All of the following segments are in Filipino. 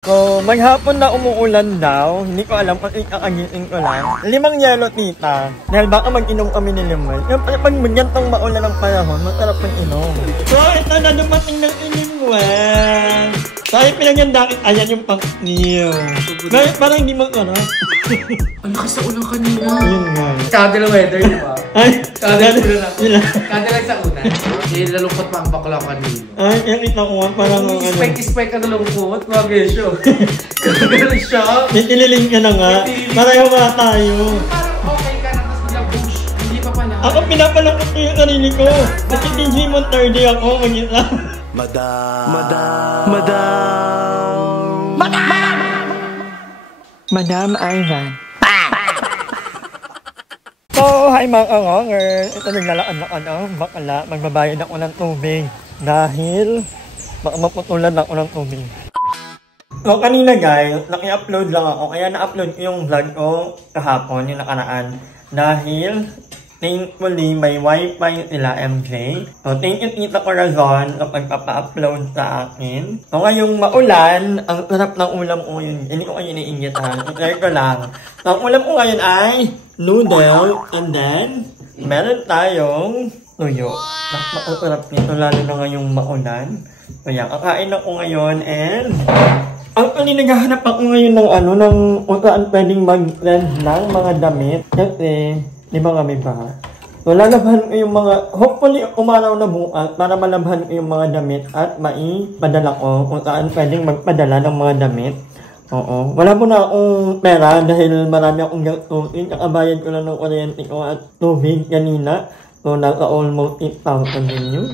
So, maghapon na umuulan daw. Hindi ko alam kung ikakangitin ko lang. 5 yelo, tita. Dahil baka mag-inom kami ni Limay. Pag gantong maulan ng panahon, masarap ng inom. So, ito na dumating ng Limay. Sabi pinagandakit, ayan yung pang-niyo. Parang hindi mag-arap. Ang lakas sa ulang kanina. Yun nga. Kada weather, di ba? Ay, kada lang sa una. Nilalungkot pa ang bakla kanina. ay, nakita ko nga, parang Spike ang nalungkot, mga gesyo. Gano'n siya. may tililing ka na nga. Pareho nga tayo. Parang okay ka na, tapos nila-push. Hindi pa pala. Ako pinapalungkot ko yung sarili ko. Kasi Digimon 30 ako, mag-isa. Madam Ivan. So, hi mga kangonger. Ito naglalaan na bakala. Magbabayad ako ng tubig. Dahil baka maputulan ako ng tubig. So, kanina guys, naki-upload lang ako. Kaya na-upload ko yung vlog ko kahapon, yung nakaraan. Dahil, thankfully, may wifi sila MJ. So, thank you Tita Corazon sa pagpapa-upload sa akin. So, ngayong maulan, ang sarap ng ulam ko yun. Hindi ko kayo iniingitan. I-try ko lang. So, ang ulam ko ngayon ay noodle. And then, meron tayong tuyo. Ang sarap nito, lalo na ngayong maulan. So, yan. Kakain ako ngayon and actually, naghahanap ako ngayon ng ng kung saan pwedeng mag-rent ng mga damit. Kasi, di ba kami ba? So, lalabhan ko yung mga, hopefully, umaraw na bukas para malabhan ko yung mga damit at maipadala ko kung saan pwedeng magpadala ng mga damit. Oo. Wala mo na akong pera dahil marami akong gastusin. Kakabayad ko lang ng kuryente ko at tubig kanina. So, nasa almost 8,000 din yun.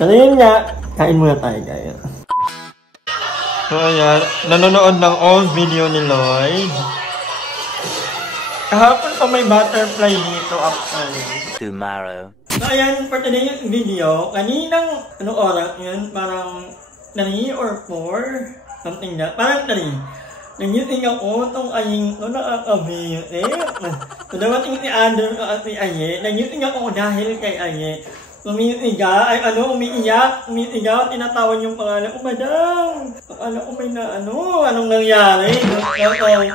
So, yun nga, kain muna tayo, guys. So, ayan. Nanonood ng old video ni Lloyd. Kahapon pa may butterfly dito actually. Tomorrow. So ayan, for today's video, kaninang anong oras yun? Parang 3 or 4? Something na. Parang 3. Nag-using ako itong aying ito nakakabit. So dawating si Adam at si Aye. Nag-using ako dahil kay Aye. Umisiga, umiiyak, tinatawan yung pangalan ko, madam. Akala ko may na anong nangyari?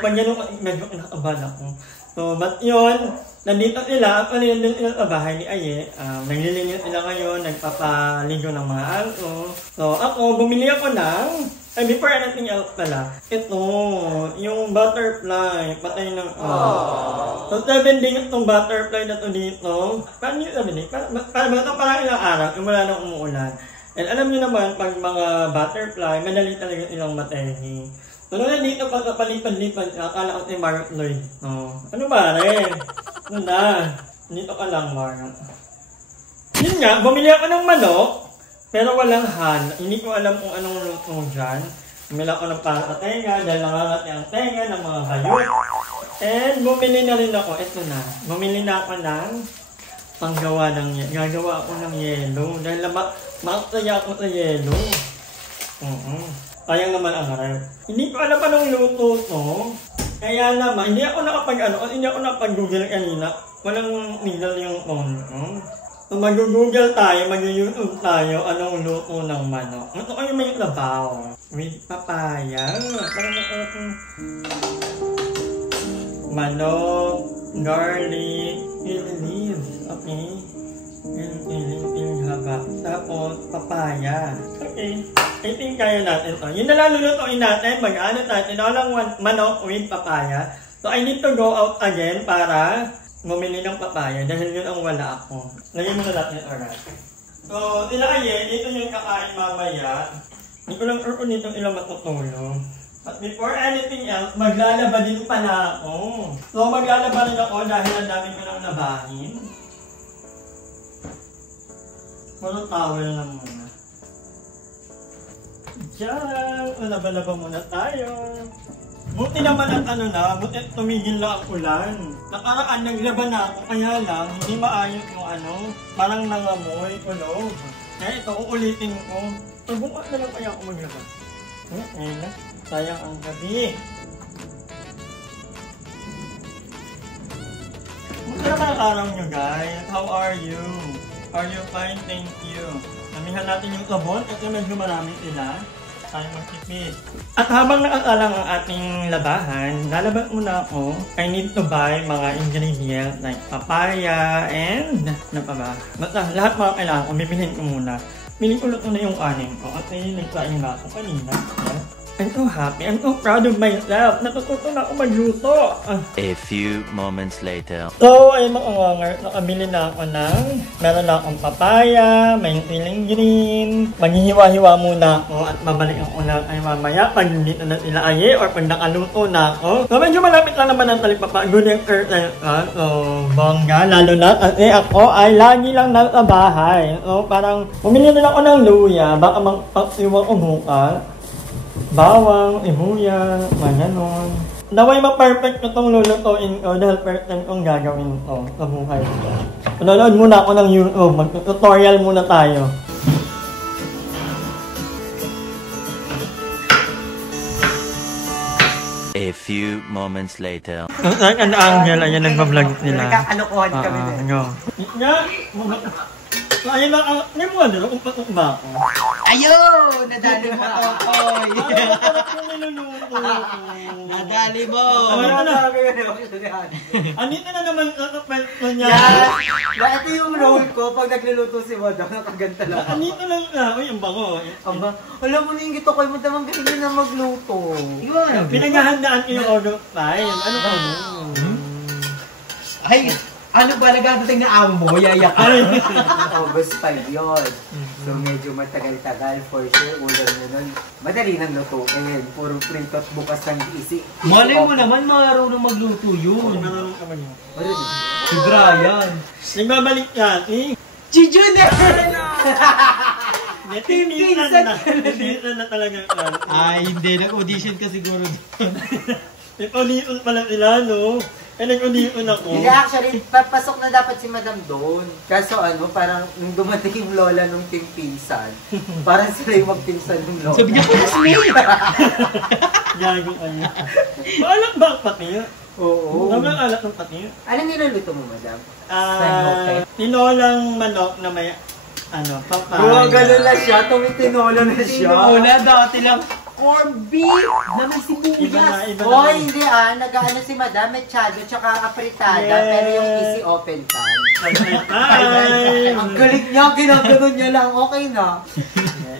Pag yan, medyo kinakabahan ako. So, but yun, nandito sila, actually nandun sila sa bahay ni Aye. Naglilinis sila ngayon, nagpapaligo ng mga alko. So, ako, bumili ako ng, before anything else pala, ito, yung butterfly, patay ng, So, 7 days itong butterfly na to dito. Paano yun sabi niya? Parang ilang araw, mula nang umuulan. And alam niyo naman, pag mga butterfly, madali talaga ilang matehi. So, nung dito pag kapalipan-lipan, akala ko si Mark Lloyd. Ano ba rin? Ano na? Dito ka lang, Mark. Yun nga, bumili ako ng manok, pero walang han. Hindi ko alam kung anong luto dyan. Bumili ako ng patatenga, dahil nangangati ang tenga ng mga hayop. And bumili na rin ako, ito na. Bumili na ako ng panggawa ng gagawa ako ng yelo. Dahil makasaya ako sa yelo. Sayang naman ang harap. Hindi ko alam anong luto to. Kaya naman, hindi ako nakapag-google kanina. Walang middle yung phone ko. So mag-google tayo, mag-YouTube tayo, anong luto ng manok. Ito kayo may labaw. With papaya. Manok, garlic, leaves. Okay. Haba. Tapos, papaya. Okay. I think kaya natin ito. Yun na lang lulutuin natin. Mag-ano tayo. Tinolang manok with papaya. So, I need to go out again para bumili ng papaya dahil yun ang wala ako. Lagyan mo na natin alright. So, sila Aye, dito yung kakain mamaya. Hindi ko lang sure kung dito ilang matutulong. But before anything else, maglalaba din pala ako. So, maglalaba rin ako dahil ang dami ko lang nabahin. Puro towel lang muna. Diyan! Laba-laba muna tayo. Buti naman at buti tumigil lang ang ulan. Nakaraan, naglaba na ako, kaya lang, hindi maayos yung parang nangamoy, kulog. Kaya ito, uulitin ko. So, bukas na lang kaya ako maglaba. Ngayon na, sayang ang gabi. Buti naman ang araw nyo, guys. How are you? Are you fine? Thank you. Namihan natin yung sabon kasi medyo marami sila. tayo magtipid. At habang nakakalang ang ating labahan, lalaban muna ako. I need to buy mga ingredients like papaya and ano pa ba? Basta lahat mga kailangan ko, bibilhin ko muna. Piling ko luto na yung kanin ko at nagsaing na ako kanina. I'm so happy. I'm so proud of myself. Natututo na ako magluto. A few moments later. So, ay mga ngangar, nakabili na ako ng meron na akong papaya, may siling green. Maghihiwa-hiwa muna ako at babalik ako na ay mamaya pag dito na sila aye or pag nakaluto na ako. So, medyo malapit lang naman ang talipapa. Good yung earth so, bongga. Lalo na kasi ako ay lagi lang nasa bahay. So, parang bumili na ako ng luya. Baka magpasiwa ko bukas. Bawang, ibuya, maganon. Naway ma-perfect na itong lulutuin ko dahil first time kong gagawin ito sa buhay ko. Panonood muna ako ng YouTube, mag-tutorial muna tayo. A few moments later. Ang Angel, ayan nagbablog nila. Nagkakalokohan kami din. Ayun lang ang... Ngayon mo ano, kung ba ako? Ayun! Nadali mo ako! Nadali mo! Ano na? Andito na naman ang pwesto niya. Ito yung role ko pag nagluluto si Madam, nakaganta lang. Andito lang na. Uy, ang bango. Alam mo na yung gito kay Madam, ang galing na magluto. Pinaghahandaan ko yung order file. Ano ka mo? Ay! Ano ba nagagating na amo mo? Yayak ka. August 5 yun. So medyo matagal-tagal for sure. Ulan nyo nun. Madali nang lutuin. Puro print at bukas ng isi. Malay mo naman, marunong magluto yun. Marunong ka ba yun? Si Brian. Nagbabalik yan, eh. Si Junior! Pinsan na talaga. Ay, hindi. Nag-audition ka siguro doon. Nag-audition pala sila, no? Nag-audition ako. Hindi, actually, papasok na dapat si Madam doon. Kaso ano, parang nung dumating yung lola nung team pinsan, parang sila yung magpinsan ng lola. Sabi niya, pulis mo yun! Gago kayo. Maalat ba ang pati? Oo. Sobrang alat ng pati. Anong niluluto mo, Madam? Tinolang manok na may, papaya. Oo, gano'n na siya. Tumitinola na siya. Tinola, dati lang. Corned beef na may sibuyas. Iba na. Hoy, hindi nag-ano si Madam, mechado, tsaka apritada, pero yung easy open pan. Ay! Ang galing niya, ginaganon niya lang, okay na.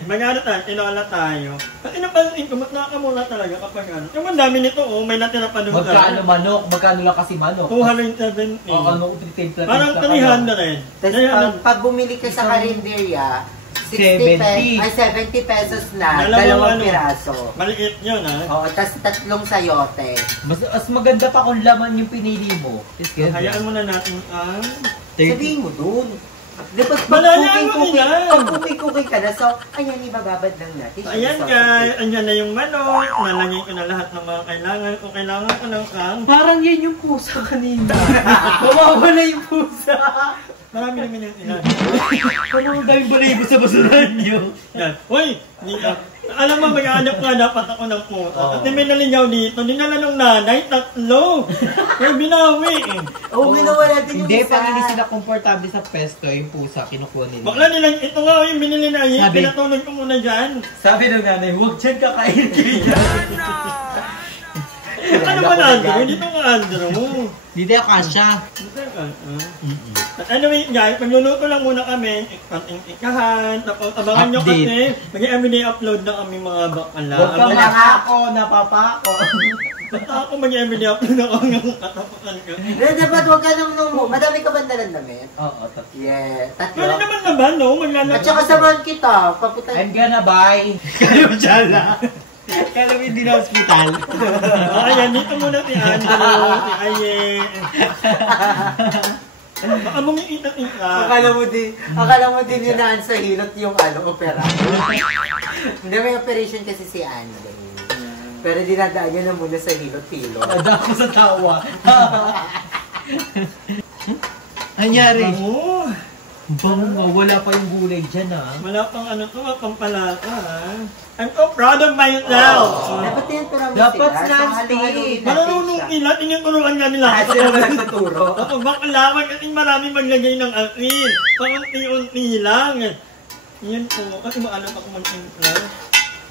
Mag-ano tayo, tinola tayo. Pati napansin ko, mas nakakamula talaga kapag ano. Yung ang dami nito, may natira pa doon. Magkano manok? Magkano lang kasi manok? 270. Ano, Parang 300. Tapos pag bumili ka sa karinderya, 70 pesos na, dalawang piraso. Maliit yun, ha? Oo, tas tatlong sayote. Mas maganda pa kung laman yung pinili mo. Hayaan muna natin ang... Sabihin mo dun. Di ba, pag-cooking ka na, so, ayan, ibababad lang natin. So, ayan guys, andyan na yung manok. Nalagay ko na lahat ng mga kailangan. Kung kailangan ko ng parang yan yung pusa kanina. Mawawala yung pusa. Marami naman yung ilan. Ano ang daming balibo sa basurahan niyo? Yan. Uy! Alam mo, mag-aanap nga dapat ako ng pusa. Kasi may nalingaw dito. Dinala ng nanay, 3. May binawi eh. Oo, ginawa natin yung Hindi, isa. pag hindi sila komportable sa pesto, yung pusa, kinukuha nila. Bakla nila, ito nga yung binili na yun. Pinatulog ko muna dyan. Sabi ng nanay, huwag dyan kakain kayo. Ano ba na Andrew? Dito nga Andrew. Dito yung kasha. Anyway guys, magluluto lang muna kami. Ikahan. Tapos abangan nyo kasi. Mag-everyday upload na kami mga bakala. Huwag ka ako, napapa ako. Basta ako mag-everyday upload na ako ng katapusan ko. Dapat huwag ka nang mo. Madami ka ba nalang damit? Oo, tatlo. Yeah, tatlo. Pwede naman na ba, no? At saka samahan kita. Papunta. I'm gonna buy. Kayo dyan Kala mo hindi na hospital. Ayan, dito muna si Andrew, si Aye. Baka mong-iitat-itat. Akala mo din yun sa hilot yung opera. Hindi, may operation kasi si Andrew. Pero dinadaan niya na muna sa hilot-hilot. Ada ako sa tawa. Anyari? Bang, wala pa yung gulay dyan Wala pang pampalata I'm so proud of myself. Dapat yan para mo dapat sila. nasty. Marunong nila, tinuturuan nga nila. Sila na nagtuturo. Ako bakalaman kasi marami maglagay ng asin. Paunti-unti lang. Yan po. Kasi maalam ako mag-impla.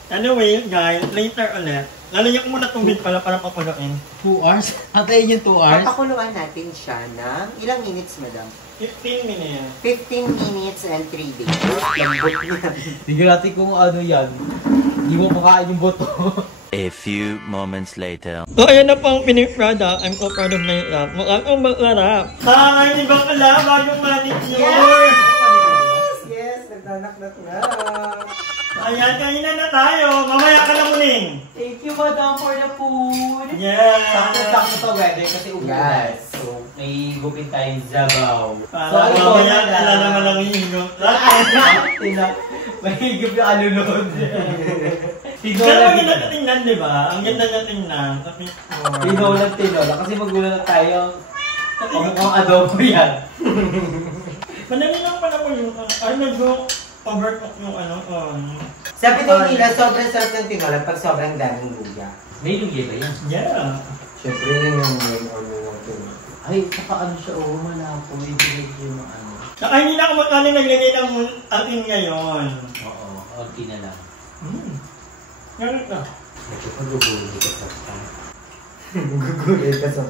Anyway, guys, later ulit. Lalagyan ko muna tubig pala para papunuin. 2 hours? Antayin yung 2 hours? Papakuluan natin siya ng ilang minutes, madam? 15 minutes. 15 minutes and 3 days. Lambot niya. Tignan natin kung ano yan. Hindi mo makain yung boto. A few moments later. So, ayan na po ang finished product. I'm so proud of myself. Mukhang masarap. Taray, di ba pala? Bagong manicure! Yes! Nagnanak-nak na. Ayan, kanina na tayo. Mamaya ka na muling. Thank you, madam, for the food. Yes! Sakto-sakto sa weather kasi umulan. Yes. So, may gupin tayong sabaw. Para mamaya wala naman ang hihigop. May higop yung alulod. Pero ang ganda na tingnan, di ba? Ang ganda na tingnan. Tinola. Kasi magulang tayo. Mukhang adobo yan. Madali lang pala po yung ay medyo overcook yung ano. Sabi daw nila, sobrang sarap ng tinola pag sobrang daming luya. May lugi ba yan? Yeah. Siyempre yun yung main order ng tinola. Ay, saka ano siya, malapo. Hindi yung ano. Saka hindi na ako magkano naglagay ng atin ngayon. Oo, okay na lang. Ganun na. Medyo pag-gugulit ka sa gugulit ka sa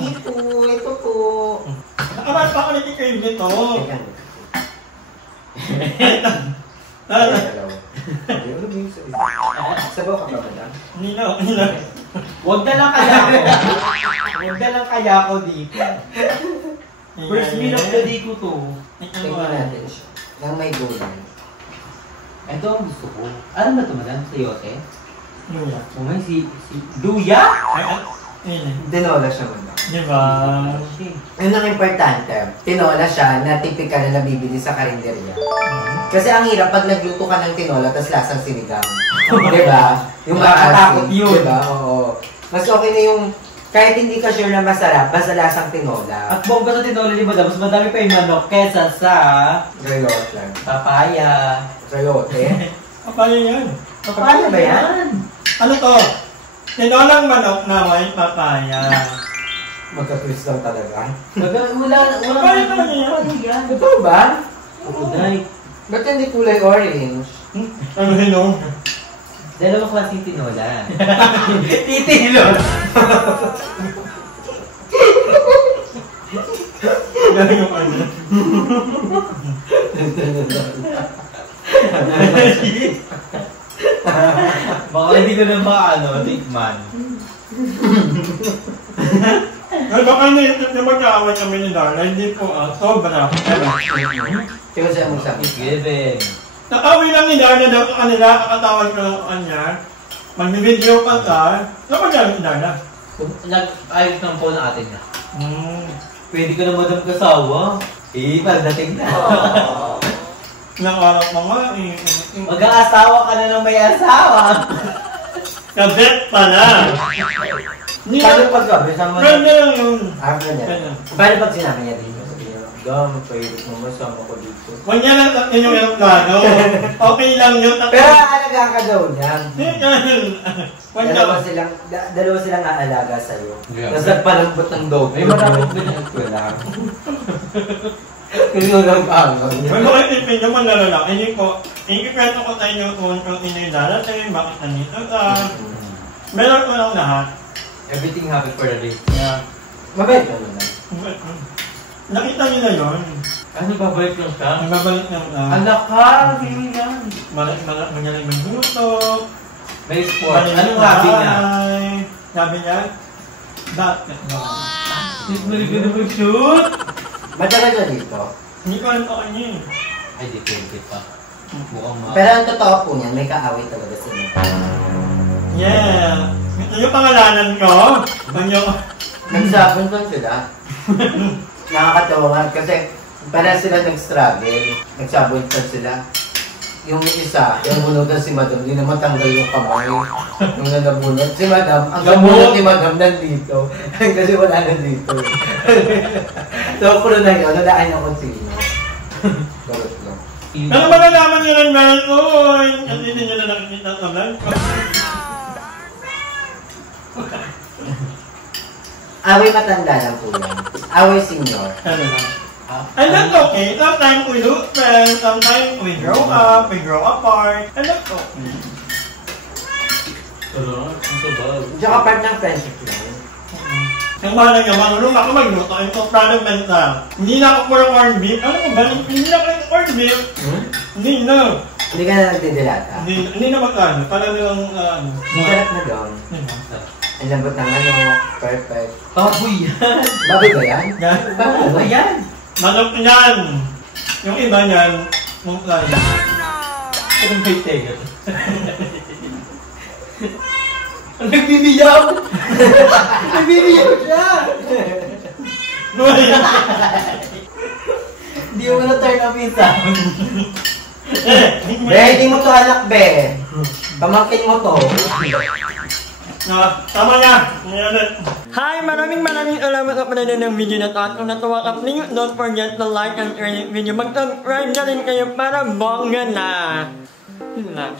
ito po. Nakamal pa ako nag-crave nito. Sabaw ka ba ba? Hindi na. Huwag na lang kaya ko. Huwag na lang kaya ko dito. First meal of the day ko to. Tingnan natin siya. Nang may gulay. Ito ang gusto ko. Ano ba ito, madam? Sayote? Luya. Umay, si Luya? Tinola siya man. Diba? Yun ang importante. Tinola siya na typical na nabibili sa karinderya. Kasi ang hirap pag nagluto ka ng tinola tapos lasang sinigang. Diba? Yung Nakakatakot maasim. yun. Diba? Oo. Mas okay na yung kahit hindi ka sure na masarap, basta lasang tinola. At bongga sa tinola ni madam, mas madami pa yung manok kesa sa Gayote. papaya. Gayote. Papaya yan. Papaya ba yan? Ano to? Tinolang manok na may papaya. Magka-twist lang talaga. Wala Papaya naman yan. Totoo ba? Oo, dahil. Ba't hindi kulay orange? Ano hinog? Dalawang klaseng tinola. Titilon! Galing yung ano. Baka hindi ko na tikman. Ano kayo naisip na magkaaway kami ni Darla? Hindi po sobra. Tingnan siya mo sa It's given. Nakawin lang ni Darla daw sa kanila, kakatawag ko lang kanya. Mag-video pa ka. Ano ba dyan ni Darla? Nag-ayos ng phone na atin na. Pwede ko na madam kasawa. Pagdating na. Nakarap mo nga Mag-aasawa ka na ng may asawa. Kabet pala. Hindi Paano pag sabi? Friend na lang yun. Ganyan. Paano pag sinabi niya dito? Sabi niya, Dam, pwede mo masama ko dito. Huwag niya lang tatin yung aeroplano. Okay lang yun. Pero aalagaan ka daw niyan. Huwag na. Dalawa silang aalaga sa'yo. Yeah. Tapos nagpalambot ng dog. May maraming ganyan ko lang. Kasi lang ang Huwag mo kayo tipin yung mga lalaki. Hindi ko, ikikwento ko tayo yung kung inay darating, bakit nandito ka. Meron ko lang lahat. Everything happens for the day. Yeah. mabait naman na. Nakita niyo na yun. Ano, babalik lang siya? Nagbabalik ng Anak ka! Hindi yan. magaling magluto. May sport. Anong hobby niya? Sabi niya, basketball. Hindi ko na mag-shoot! Matagal na dito. Hindi ko alam pa kanya eh. Ay, depende pa. Mukhang Pero ang totoo po niyan, may kaaway talaga sila. Yeah! Ito yung pangalanan ko. Nagsabon lang sila. Nakakatawa nga kasi para sila nag-struggle. Nagsabon lang sila. Yung isa, yung bunutan si Madam, hindi naman tanggal yung kamay. Yung nabunot si Madam, ang bunot ni Madam nandito. Kasi wala nandito. So, puro na yun, nadaan ako sino. Garot lang. Ano ba nalaman nyo ng meron? Kasi hindi nyo na nakikita sa vlog ko. Away matanda lang po yan. Away senior. Ano na? And that's okay. Sometimes we lose friends, sometimes we grow up, we grow apart, and that's okay. Sarap. Ang sabag. Tsaka part ng friendship na. Ang mahal nga, marunong ako magluto. Ito, product mental. Hindi na ako puro corned beef. Ano ba? Hindi na ako ng corned beef. Hindi na. Hindi ka na nagdidilata. Hindi na magkano. Para nilang, Masarap na doon. Ang lambot ng ano, perfect. Baboy yan. Baboy ba yan? Yan. Baboy ba yan? Manok yan. Yung iba niyan, mungkay. Anong may tega? Nagbibiyaw! Nagbibiyaw siya! Hindi mo na turn off yung sound. Be, hindi mo to anak, be. Pamangkin mo to. Tama niya! Hi! Maraming salamat sa panonood ng video na to. At kung natuwa ka, please don't forget to like and share the video. Mag-subscribe na rin kayo para bongga na. Yun lang.